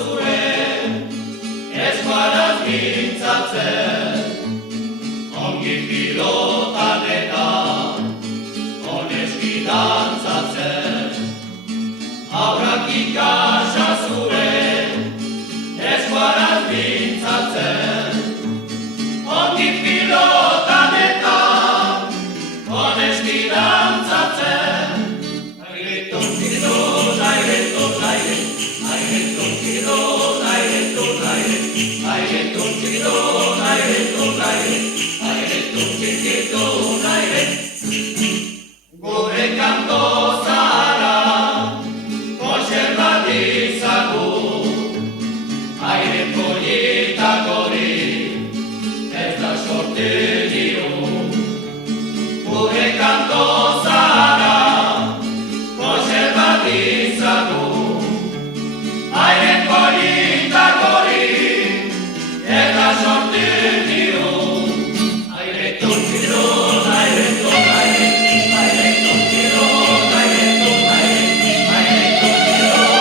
zuen, ez guaraz mintzatzen, ongi pilotanetan, oneski dantzatzen. Aurrak ikasa zuen, ez guaraz mintzatzen, ongi pilotanetan, oneski dantzatzen. Gure kanto zara, kontserbat izagun, aire politak hori, ez da sorte diun. Gure kanto zara, kontserbat izagun, aire politak hori, ez da sorte diun. Aire tontzidon, aire ton, aire tontzidon, aire ton, aire tontzidon,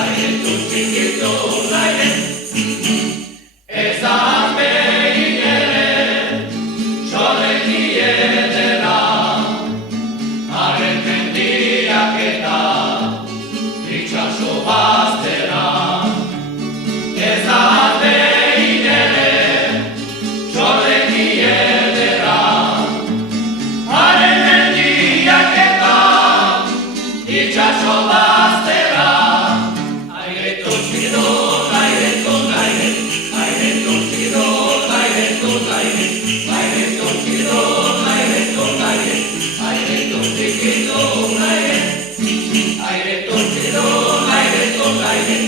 aire tontzidon, aire. Ez da behin ere, sorreki edera, haren mendiak eta itxaso baztera. Ez da behin ere, sorreki edera, haren mendiak eta itxaso baztera. Aire tontzidon, aire ton, aire tontzidon, aire ton, aire tontzidon, aire ton, aire tontzidon, aire tontzidon, aire ton, aire